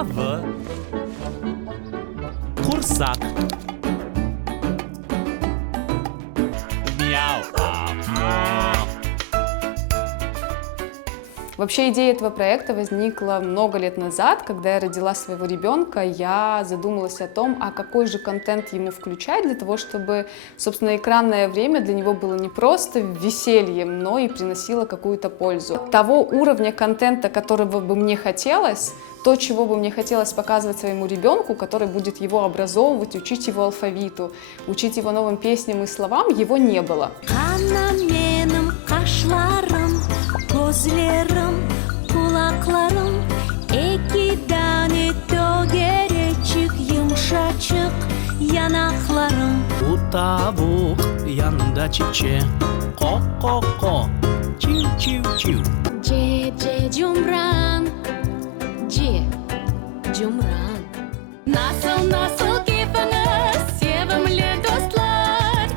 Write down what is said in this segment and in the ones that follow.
Ава. Курсак. Мяу. Вообще идея этого проекта возникла много лет назад, когда я родила своего ребенка. Я задумалась о том, а какой же контент ему включать для того, чтобы, собственно, экранное время для него было не просто весельем, но и приносило какую-то пользу. Того уровня контента, которого бы мне хотелось, то, чего бы мне хотелось показывать своему ребенку, который будет его образовывать, учить его алфавиту, учить его новым песням и словам, его не было. Gözlerim, kulaklarım, iki tane dögerecik, yumuşacık yanaklarım. Bu tavuk yanında çiçe. Ko ko ko. Çiu çiu çiu. Ce cumran, cumran. Nasıl keyfiniz, sevimli dostlar?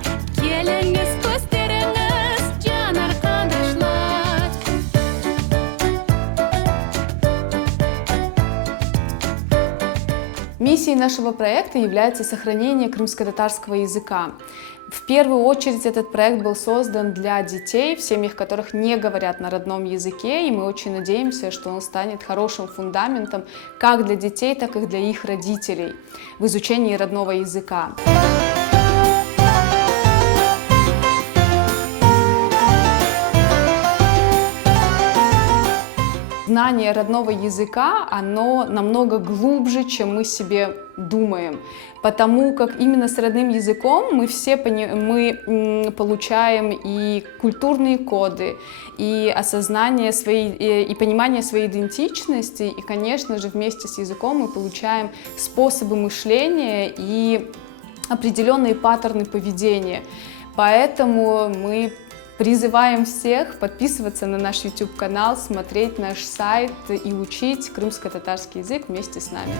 Geliniz gösteriniz, can arkadaşlar. Миссией нашего проекта является сохранение крымско-татарского языка. В первую очередь этот проект был создан для детей, в семьях которых не говорят на родном языке, и мы очень надеемся, что он станет хорошим фундаментом как для детей, так и для их родителей в изучении родного языка. Знание родного языка, оно намного глубже, чем мы себе думаем, потому как именно с родным языком мы получаем и культурные коды, и осознание своей, и понимание своей идентичности, и, конечно же, вместе с языком мы получаем способы мышления и определенные паттерны поведения. Поэтому мы призываем всех подписываться на наш YouTube-канал, смотреть наш сайт и учить крымско-татарский язык вместе с нами.